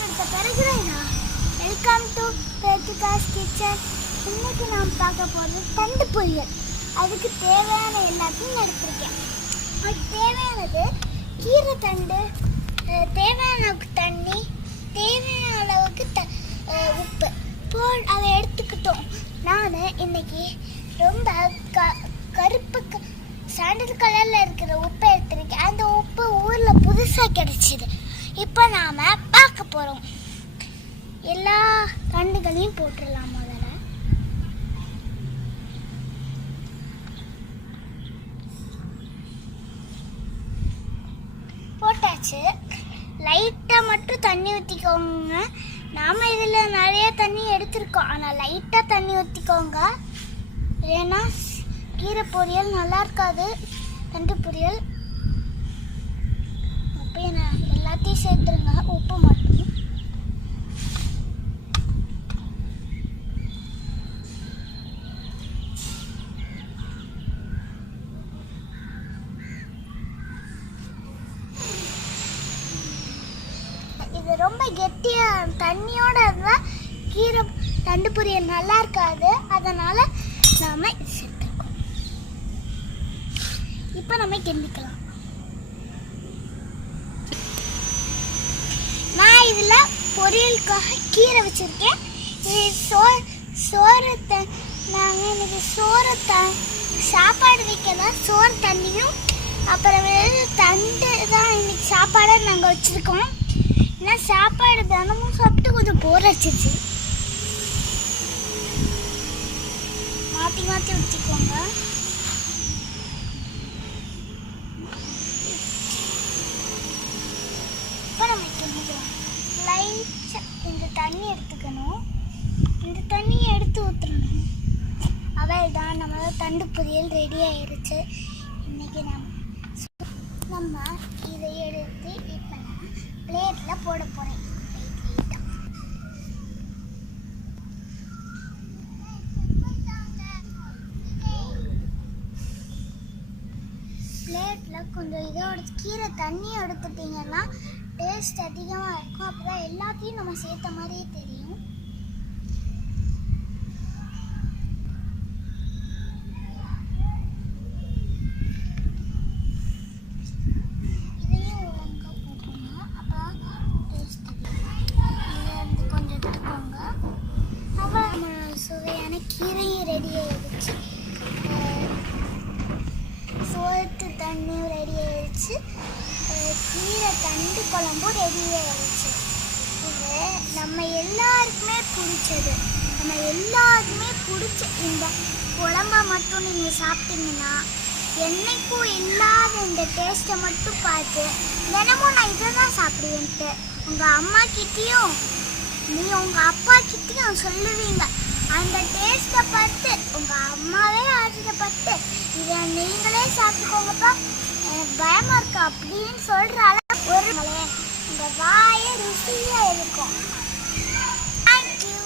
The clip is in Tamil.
போட்டு எடுத்த பிறகு வெல்கம் டு பேத்துகாஸ் கிச்சன். இன்னைக்கு நாம் பார்க்க போகிறது தண்டு பொரியல். அதுக்கு தேவையான எல்லாத்தையும் எடுத்துருக்கேன். அதுக்கு தேவையானது கீரை தண்டு, தேவையான அளவுக்கு தண்ணி, தேவையான அளவுக்கு உப்பு அதை எடுத்துக்கிட்டோம். நான் இன்னைக்கு ரொம்ப கருப்பு சாண்டல் கலரில் இருக்கிற உப்பை எடுத்துருக்கேன். அந்த உப்பு ஊரில் புதுசாக கிடைச்சிது. இப்போ நாம் பார்க்க போகிறோம். எல்லா தண்டுகளையும் போட்டுடலாம். முதல்ல போட்டாச்சு. லைட்டாக மட்டும் தண்ணி ஊற்றிக்கோங்க. நாம் இதில் நிறைய தண்ணி எடுத்துருக்கோம், ஆனால் லைட்டாக தண்ணி ஊற்றிக்கோங்க. ஏன்னா கீரை பொரியல் நல்லா இருக்காது, தண்டு பொரியல். அப்போ எல்லாத்தையும் சேர்த்துருங்க, உப்பு மட்டும். இது ரொம்ப கெட்டியாக தண்ணியோட இருந்தால் கீரை தண்டு பொரியல் நல்லா இருக்காது. அதனால் நாம் இது சேர்த்துருக்கோம். இப்போ நம்ம கிண்டிக்கலாம். நான் இதில் பொரியலுக்காக கீரை வச்சுருக்கேன். இது சோறு நாங்கள் இன்னைக்கு சாப்பாடு வைக்கலாம். சோறு தண்ணியும் அப்புறம் தண்டு தான் இன்னைக்கு சாப்பாடாக நாங்கள் வச்சுருக்கோம். ஏன்னா சாப்பாடு தினமும் சாப்பிட்டு கொஞ்சம் போர் வச்சிருச்சு. மாற்றி மாற்றி ஊற்றிக்கோங்க. இப்போ நம்ம கிண்டிக்கலாம். லைட்டாக இந்த தண்ணி எடுத்துக்கணும். இந்த தண்ணியை எடுத்து ஊற்றணும். அவள் தான் நம்மளோட தண்டு பொரியல் ரெடி ஆயிடுச்சு. இன்னைக்கு நம்ம இதை எடுத்து இப்போ நான் பிளேட்டில் போட போகிறேன். பிளேட்டில் கொஞ்சம் இதோட கீரை தண்ணி எடுத்துட்டிங்கன்னா டேஸ்ட் அதிகமாக இருக்கும். அப்போ தான் எல்லாத்தையும் நம்ம சேர்த்த மாதிரியே தெரியும். இதையும் ஒழுங்காக போட்டுருங்க. அப்போ டேஸ்ட் இதிலேருந்து கொஞ்சம் எடுத்துக்கோங்க. அப்போ நம்ம சுவையான கீரையும் ரெடி ஆகிடுச்சு. சோத்து தண்ணியும் ரெடி ஆயிடுச்சு. கீரை தண்டு குழம்பும் ரெடி ஆயிடுச்சு. இது நம்ம எல்லாருக்குமே பிடிச்சது. நம்ம எல்லாருக்குமே பிடிச்ச இந்த குழம்பை மட்டும் நீங்கள் சாப்பிட்டீங்கன்னா என்னைக்கும் இல்லாத இந்த டேஸ்ட்டை மட்டும் பார்த்து தினமும் நான் இதை தான் சாப்பிடுவேன்ட்டு உங்கள் அம்மா கிட்டேயும் உங்கள் அப்பா கிட்டேயும் சொல்லுவீங்க. அந்த டேஸ்ட்டை பார்த்து உங்கள் அம்மாவே ஆச்சரியப்பட்டு இதை நீங்களே சாப்பிட்டுக்கோங்கப்பா, எனக்கு பயமாக இருக்கு அப்படின்னு சொல்கிற அளவு ஒரு உங்கள் வாயை ருசியாக இருக்கும். தேங்க்யூ.